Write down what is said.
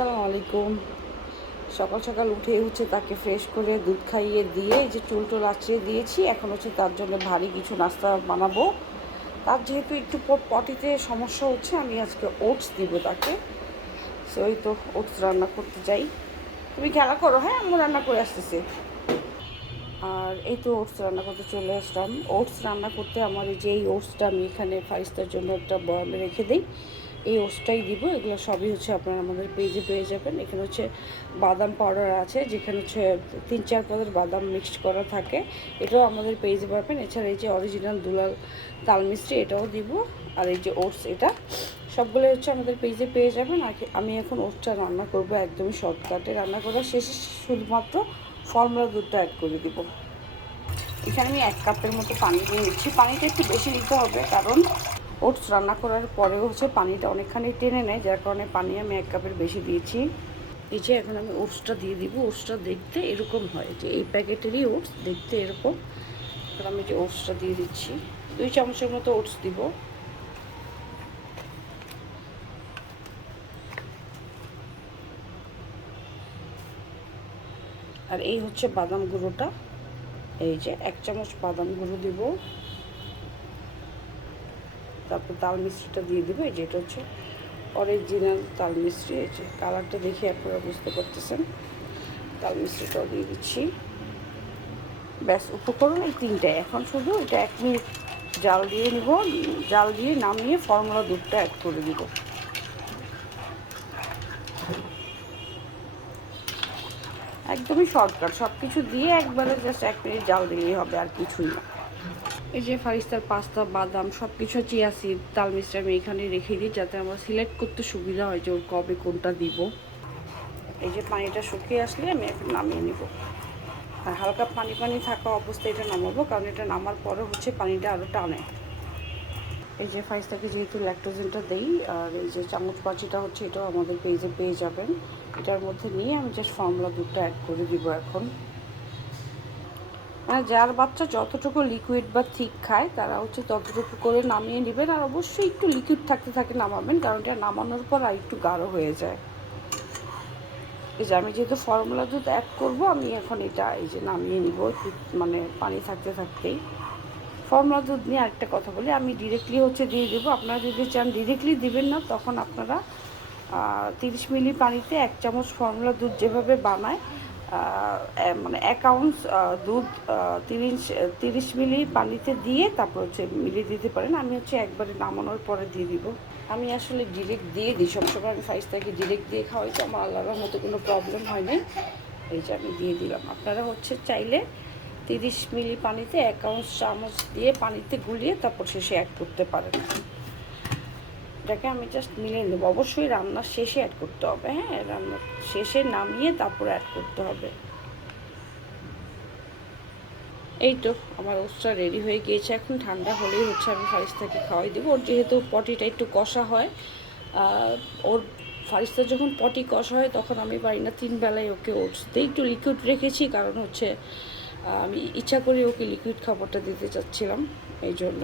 আসসালামু আলাইকুম। সকাল সকাল উঠে হচ্ছে তাকে ফ্রেশ করে দুধ খাইয়ে দিয়ে এই যে চুল টুল আঁচড়ে দিয়েছি। এখন হচ্ছে তার জন্য ভারী কিছু নাস্তা বানাবো। তার যেহেতু একটু পটিতে সমস্যা হচ্ছে, আমি আজকে ওটস দিব তাকে। সো এই তো ওটস রান্না করতে যাই। তুমি খেলা করো, হ্যাঁ আমি রান্না করে আসতেছি। আর এই তো ওটস রান্না করতে চলে আসলাম। ওটস রান্না করতে আমার এই যে এই ওটসটা আমি এখানে ফারিস্তার জন্য একটা বয়ামে রেখে দিই। এই ওটসটাই দিব। এগুলো সবই হচ্ছে আপনারা আমাদের পেজে পেয়ে যাবেন। এখানে হচ্ছে বাদাম পাউডার আছে, যেখানে হচ্ছে 3-4 পদের বাদাম মিক্সড করা থাকে, এটাও আমাদের পেজে পাবেন। এছাড়া এই যে অরিজিনাল দুলাল তাল মিষ্টি, এটাও দিব। আর এই যে ওটস, এটা সবগুলো হচ্ছে আমাদের পেজে পেয়ে যাবেন। আর আমি এখন ওটসটা রান্না করব একদমই শর্টকাটে। রান্না করার শেষে শুধুমাত্র ফর্মুলা দুধটা অ্যাড করে দিব। এখানে আমি 1 কাপের মতো পানি দিয়ে নিচ্ছি। পানিটা একটু বেশি দিতে হবে, কারণ ওটস রান্না করার পরেও হচ্ছে পানিটা অনেকখানি টেনে নেয়, যার কারণে পানি আমি 1 কাপের বেশি দিয়েছি। এই যে এখন আমি ওটসটা দিয়ে দিব। ওটসটা দেখতে এরকম হয়, যে এই প্যাকেটেরই ওটস দেখতে এরকম। এখন আমি যে ওটসটা দিয়ে দিচ্ছি, 2 চামচের মতো ওটস দিব। আর এই হচ্ছে বাদাম গুঁড়োটা, এই যে 1 চামচ বাদাম গুঁড়ো দিব। তারপর তাল মিষ্টিটা দিয়ে দিব। এই যে এটা হচ্ছে অরিজিনাল তাল মিষ্টি। এই যে কালারটা দেখে আপনারা বুঝতে পারতেছেন। তাল মিষ্টিটাও দিয়ে দিচ্ছি। ব্যাস, উপকরণ এই 3টাই। এখন শুধু এটা 1 মিনিট জাল দিয়ে নিব। জাল দিয়ে নামিয়ে ফর্মুলা দুধটা অ্যাড করে দিব। একদমই শর্টকাট, সব কিছু দিয়ে একবারে জাস্ট 1 মিনিট জাল দিলেই হবে, আর কিছুই না। এই যে ফারিস্তার পাস্তা, বাদাম সব কিছু, চিয়া সিড, তাল মিষ্টি আমি এখানে রেখে দিই, যাতে আমার সিলেক্ট করতে সুবিধা হয় যে ওর কবে কোনটা দিব। এই যে পানিটা শুকিয়ে আসলে আমি এখন নামিয়ে নিব। আর হালকা পানি পানি থাকা অবস্থায় এটা নামাবো, কারণ এটা নামার পরে হচ্ছে পানিটা আরও টানে। এই যে ফাইসটাকে যেহেতু ল্যাকটোজেনটা দেই, আর এই যে চামচ পাঁচিটা হচ্ছে, এটাও আমাদের পেজে পেয়ে যাবেন। এটার মধ্যে নিয়ে আমি জাস্ট ফর্মুলা দুধটা অ্যাড করে দিব এখন। মানে যার বাচ্চা যতটুকু লিকুইড বা থিক খায়, তারা হচ্ছে ততটুকু করে নামিয়ে নেবেন। আর অবশ্যই একটু লিকুইড থাকতে থাকে নামাবেন, কারণ এটা নামানোর পর আর একটু গাঢ় হয়ে যায়। এই যে আমি যেহেতু ফর্মুলা দুধ অ্যাড করবো, আমি এখন এটা এই যে নামিয়ে নিব মানে পানি থাকতে থাকতেই। ফর্মুলা দুধ নিয়ে আরেকটা কথা বলি, আমি ডিরেক্টলি হচ্ছে দিয়ে দেবো। আপনারা যদি চান ডিরেক্টলি দিবেন না, তখন আপনারা 30 মিলি পানিতে 1 চামচ ফর্মুলা দুধ যেভাবে বানায়, মানে 1 আউন্স দুধ 30 মিলি পানিতে দিয়ে তারপর হচ্ছে মিলিয়ে দিতে পারেন। আমি হচ্ছে একবারে নামানোর পরে দিয়ে দিব। আমি আসলে ডিরেক্ট দিয়ে দিই সবসময়। আমি ফাইসটাকে ডিরেক্ট দিয়ে খাওয়াই, তো আমার আল্লাহর মতো কোনো প্রবলেম হয় নাই। এই যে আমি দিয়ে দিলাম। আপনারা হচ্ছে চাইলে 30 মিলি পানিতে 1 আউন্স চামচ দিয়ে পানিতে গুলিয়ে তারপর শেষে অ্যাড করতে পারেন। এটাকে আমি জাস্ট মিলিয়ে নেব। অবশ্যই রান্নার শেষে অ্যাড করতে হবে, হ্যাঁ, রান্নার শেষে নামিয়ে তারপর অ্যাড করতে হবে। এই তো আমার ওটসটা রেডি হয়ে গিয়েছে। এখন ঠান্ডা হলেই হচ্ছে আমি ফারিস্তাকে খাওয়াই দেবো। ওর যেহেতু পটিটা একটু কষা হয়, ওর ফারিস্তার যখন পটি কষা হয় তখন আমি পারি না 3 বেলায় ওকে ওটস দিই। একটু লিকুইড রেখেছি, কারণ হচ্ছে আমি ইচ্ছা করে ওকে লিকুইড খাবারটা দিতে চাচ্ছিলাম, এই জন্য।